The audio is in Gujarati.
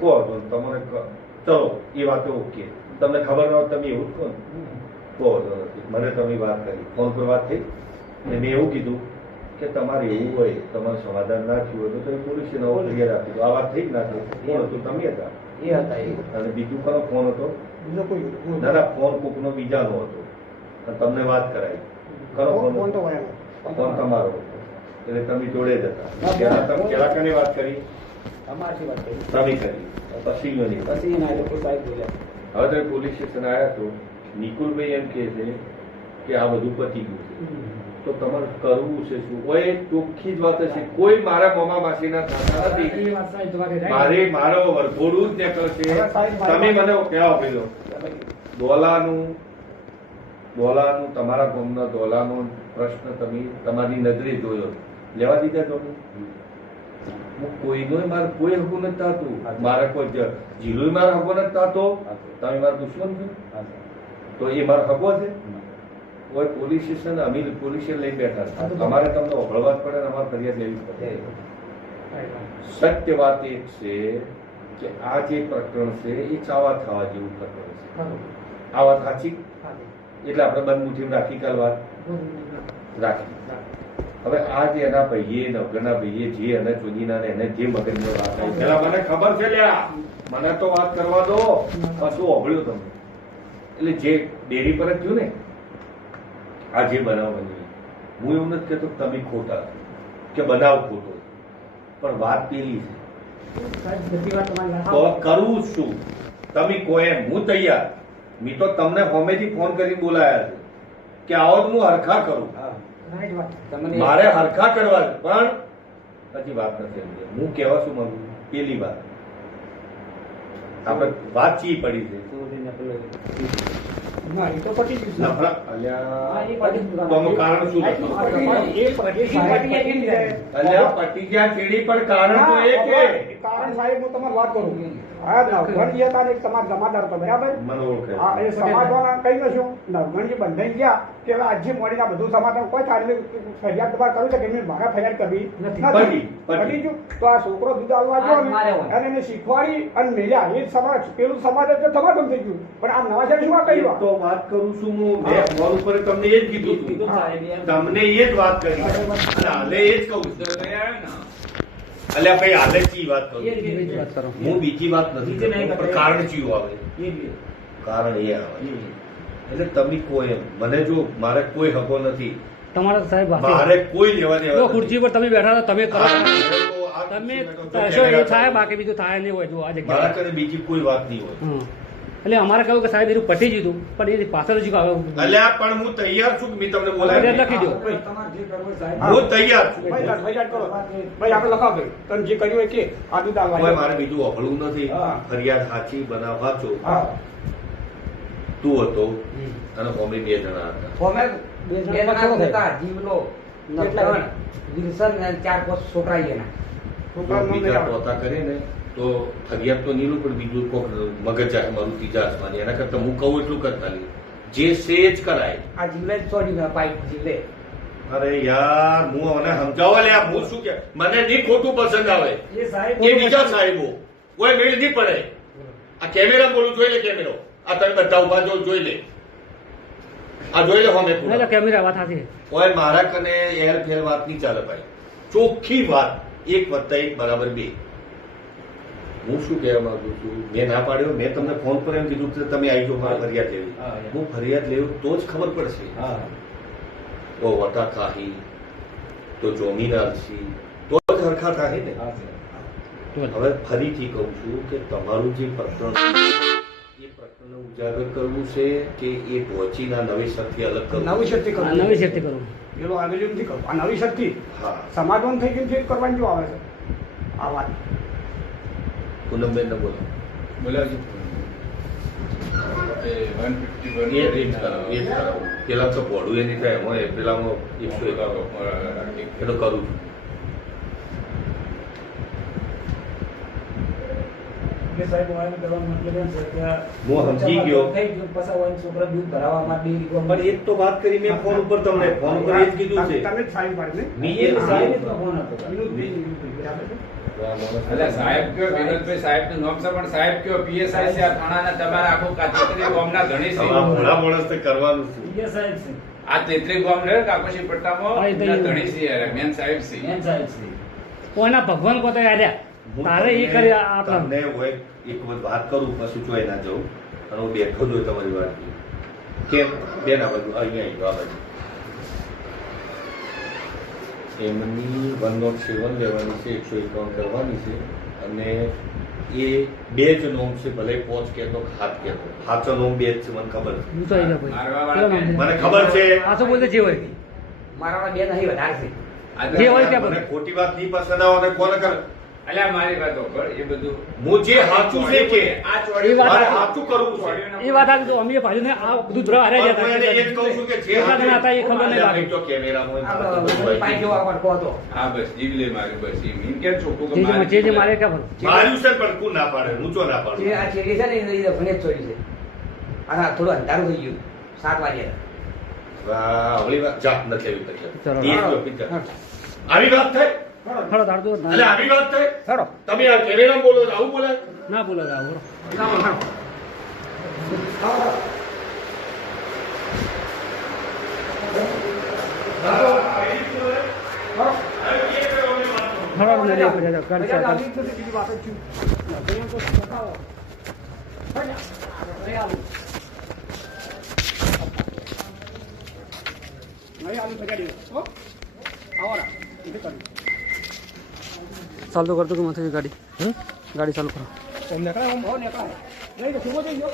કહો તમને ચલો એ વાતો ઓકે, તમને ખબર ન હોય તમે એવું જ કહો ને, કહો નથી મને તમે વાત કરી ફોન પર વાત થઈ અને મેં એવું કીધું કે તમારે એવું હોય તમારું સમાધાન ના થયું હોય તો તમે પોલીસને નવો ફરિયાદ આપી દો. આ વાત થઈ જ ના થઈ. કોણ હતું? તમે હતા. અને બીજું કોનો ફોન હતો? ના ના, ફોન કોકનો બીજાનો હતો અને તમને વાત કરાવી. કરો ફોન તમારો હતો એટલે તમે જોડે જ હતા. પેલા કને વાત કરી? તમે કરી. પછી હવે તમે પોલીસ સ્ટેશન આવ્યા છો, નિકુલભાઈ એમ કે છે કે આ બધું પતી ગયું છે, તો તમારે કરવું છે શું? કોઈ ચોખ્ખી જ વાત છે, કોઈ મારા મામા માસીના થતા નથી. મારો વરઘોડું જ નીકળશે. તમે મને કહેવા પેલો દોલાનું તમારા ગામના દોલાનો પ્રશ્ન તમે તમારી નજરે જોયો, લેવા દીધા તમે? કોઈનો મારે કોઈ હકુ નથી થતું, મારે કોઈ જીલો મારે હકો નથી થતો. તમે મારા દુશ્મન છો તો એ મારો હકો છે? કોઈ પોલીસ સ્ટેશન અમે પોલીસ લઈ બેઠા, અમારે તમને ઓભળવા જ પડે, અમારે ફરિયાદ લેવી પડે. સત્ય વાત એ છે કે આ જે પ્રકરણ છે એ ચાવા થવા જેવું પ્રકરણ છે. આ વાત સાચી? એટલે આપણે બંધ મુઠ્ઠી રાખી કાલ વાત રાખી. હવે આ જે એના ભાઈએ નવગણના ભાઈએ જે એને ચોદીના એને જે મગજની વાત આવી, પેલા મને ખબર છે લ્યા, મને તો વાત કરવા દો. કશું ઓભળ્યું તમે? એટલે જે ડેરી પર જ થયું ને આ જે બનાવ બની, હું એવું નથી કહેતો તમે ખોટા કે બનાવ ખોટો, પણ વાત પેલી છે. તો કરવું શું? તમે કહો એમ હું તૈયાર. મેં તો તમને હોમેથી ફોન કરી બોલાયા છે કે આવો તો હું હરખા કરું. મારે હરખા કરવા છે, પણ હજી વાત નથી. હું કહેવા શું માંગુ, પેલી વાત આપણે વાત ચી પડી છે. કારણ શું પટી ગયા ચેડી? પણ કારણ તો એ કે કારણ સાહેબ હું તમારે વાત કરું. નવગણજી હતા ને એક સમાજ જમાદાર હતો, બરાબર? મને ઓળખે. એ સમાજવાળા કઈ નશું નવગણજી બંધાઈ ગયા કે આજે મળીને બધું સમાધાન કોઈ તારીખ ફરિયાદ તમારે કરવી છે કે એમને મારા ફરિયાદ કરવી નથી. પડી ગયું તો આ છોકરો દૂધ આવવા ગયો ને અને એને શીખવાડી અને મેળ્યા એ સમાજ પેલું સમાજ એટલે સમાધાન થઈ ગયું. પણ આ નવા છે શું કહ્યું? તો વાત કરું છું હું, મેં ફોન ઉપર તમને એ જ કીધું હતું, તમને એ જ વાત કરી અને હાલે એ જ કહું છું. અલ્યા ભાઈ હાલે ચી વાત કરું, હું બીજી વાત નથી કરતો, પણ કારણ ચીયું આવે, કારણ એ આવે. એટલે તમે કોઈ એમ મને જો મારે કોઈ હકો નથી તમારા સાહેબ, મારે કોઈ લેવા દેવા. ખુરશી પર તમે બેઠા તમે કરો, તમે કશો એ થાય, બાકી બીજું થાય નહીં હોય. જો આ જગ્યા મારા કને બીજી કોઈ વાત નહીં હોય. એટલે અમારે કહ્યું કે સાહેબ એનું પટી દીધું, પણ એ પાછળ જ અલ્યા પણ હું તૈયાર છું. મેં તમને બોલાવ્યા, લખી દો. હું તૈયાર છું. ભાઈ આપણે લખાવ તમે જે કર્યું હોય કે આ દૂધ આવવા મારે બીજું અભળવું નથી. ફરિયાદ સાચી બનાવ સાચો. તું હતો અને અમે બે જણા હતા. કરે ને તો ફરિયાદ તો નીલું, પણ બીજું કોક મગજ આવે મારું ત્રીજા આસમાની. એના કરતા હું કહું એટલું કરતા લે, જે સેજ કરાય. આ જીવલે પાઇપ જીવલે. અરે યાર હું મને સમજાવવા લે. હું શું કે મને નહીં ખોટું પસંદ આવે એ બીજા સાહેબો કોઈ મેળ નહીં પડે. આ કેમેરા બોલું જોઈ લે, કેમેરો આ તમે બધા ઉભા જો જોઈ લે, આ જોઈ લે. અમે કેમેરા વાત સાચી. કોઈ મારા કને એર ફેર વાત નહીં ચાલે ભાઈ, ચોખ્ખી વાત 1+1=2. હું શું કહેવા માંગુ છું, મેં ના પાડ્યો. મેં તમને ફોન પર એમ કીધું કે તમે આવી જાઓ મારે ફરિયાદ લેવી. હું ફરિયાદ લેવું તો જ ખબર પડશે. તો વટા ખાહી તો જોમીન આલસી તો જ હરખા થાય ને. હવે ફરીથી કહું છું કે તમારું જે પ્રકરણ એ પ્રકરણ ઉજાગર કરવું છે કે એ પહોંચીના નવેસરથી અલગ કરવું? નવેસરથી કરવું. નવેસરથી કરવું. પેલો આગળ નથી કરવું. આ નવેસરથી હા સમાધાન થઈ ગયું છે કરવાની જો આવે છે આ વાત. પૂનમબેન ને બોલો, બોલાવજો. પેલા તો ભોળું એ નહીં થાય, એમાં પેલામાં 151 એ તો કરું છું. હું સમજી ગયો, પણ એક તો વાત કરી મેં ફોન ઉપર, તમને ફોન ઉપર એ જ કીધું છે. તમે જ સાઈન પાડી મેં એ આ માણસ- એટલે સાહેબ કયો વિનોદભાઈ સાહેબ નું નામ છે પણ સાહેબ કયો પીએસઆઈ છે આ થાણાના તમારા આખું તેત્રી ગામના ધણી છે આ ભોળા માણસને કરવાનું શું? આ તેત્રી ગામ રે કાકોશી હા, પટ્ટામાં એ તો એમના એવું. ધણી છે યાર મેન સાહેબ છે કોઈના ભગવાન કોતો યાદ્યા હું તારે એ તમને- કરી આપણા તમને હોય એક વખત વાત કરું પછી ચોય ના જવું અને હું બેઠો છું તમારી વાત કેમ બેન આ બાજુ અહીંયા આવ્યો આ બાજુ એમની 107 લેવાની છે 151 કરવાની છે અને એ બે જ નોમ છે ભલે પોચ કહેતો કે હાથ કહેતો હાથો નોમ બે જ છે મને ખબર છે. હું તો આવી ગયા મારવા ભાઈ વાળા કેવો નામ છે? મને ખબર છે આ તો બોલતે જે હોય મારા બે નહીં વધારે છે જે હોય ત્યાં મને ખોટી વાત નહીં પસંદ આવે અને કોને કરે અલ્યા મારી વાત ઉપર એ બધું હું જે સાચું છે કે આ એ ચોરી વાત મારે સાચી. સાચું કરવું છે એ વાત આવી તો અમે ભાઈ ને આ બધું ધ્રુવ હારે પણ હું એને એ જ કહું છું કે જે કેટલા જણા હતા એ ખબર નહીં અલ્યા બાકી. ભાઈ તો કેમેરામાં આ મારા તો બધું પાઈ જેવો આવી આવડતો હતો હા બસ જીવ લે મારી બસ એમ કેમ છોકરું કે જે મારે ક્યાં ભરું ગયું. માર્યું છે પણ કોણ ના પાડે હું ચો ના પાડું જે આ છેડી છે ને એ ઘણી જ ચોરી છે આ થોડું અંધારું થઈ ગયું 7 વાગે વાહ હવળી વાત જાત નથી આવી ચલો. તકલીફ આવી વાત થઈ ખરો તાર તો એટલે આવી વાત થઈ ચલો તમે આ કેમેરામાં બોલો છો, આવું બોલાય ના બોલો આવો ખરો ને રે પછી કર બધા કર લાગણી તો બીજી વાત જ છું લાગણીઓ તો બતાવો. નહીં આવું બગાડી હો આવો ના એ કરી ચાલુ કરતો કે માથે ગાડી ગાડી ચાલુ કરો નીકળાય નહીં તો સુબહ જઈ ગયો